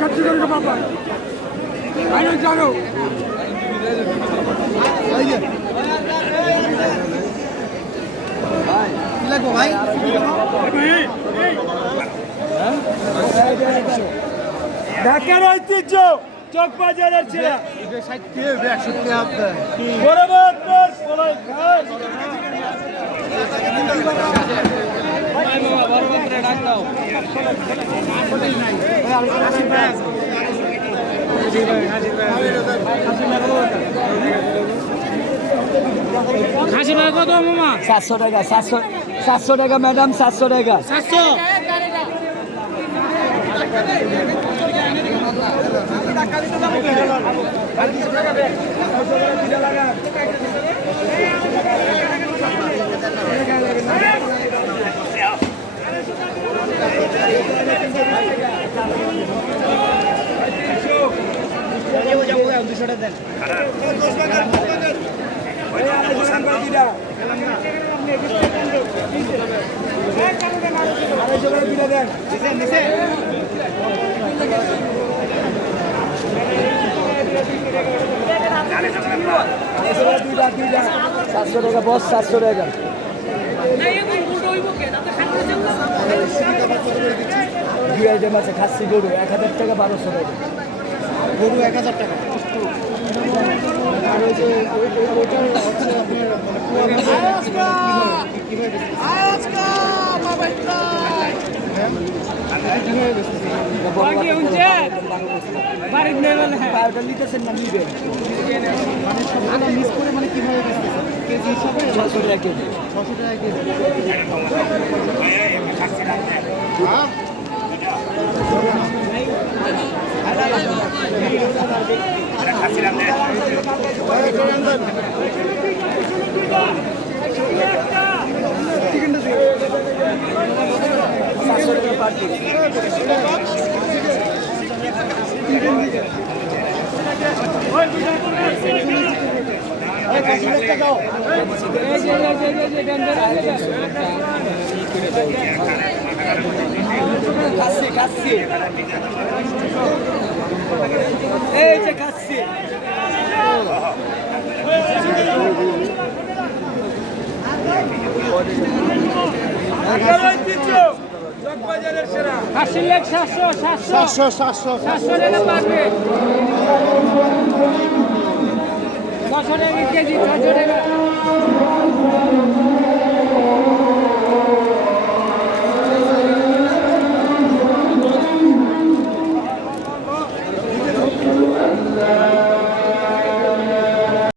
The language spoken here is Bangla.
খাচ্ছি করে বাবা আরে জানো কি লাগবে ভাই ঢাকার ঐতিহ্য চকবাজারের ছেলে খাসি ভাই কত মামা? 700 টাকা 700 টাকা ম্যাডাম 700 টাকা 700। সাতশো টাকা বস 700 টাকা দুই আইটেম আছে খাসি গরু 1000 টাকা 1200 টাকা গরু 1000 টাকা আর ওই যে ওইটা হচ্ছে আপনার নিতেছেন না নিবেন মিস করে মানে কিভাবে কেজি হিসাবে 600 টাকা কেজি 600 টাকা কেজি খাসি এই যে খাসি খাসির লেগ 700 টাকা পারবে 600 টাকা কেজি 600 টাকা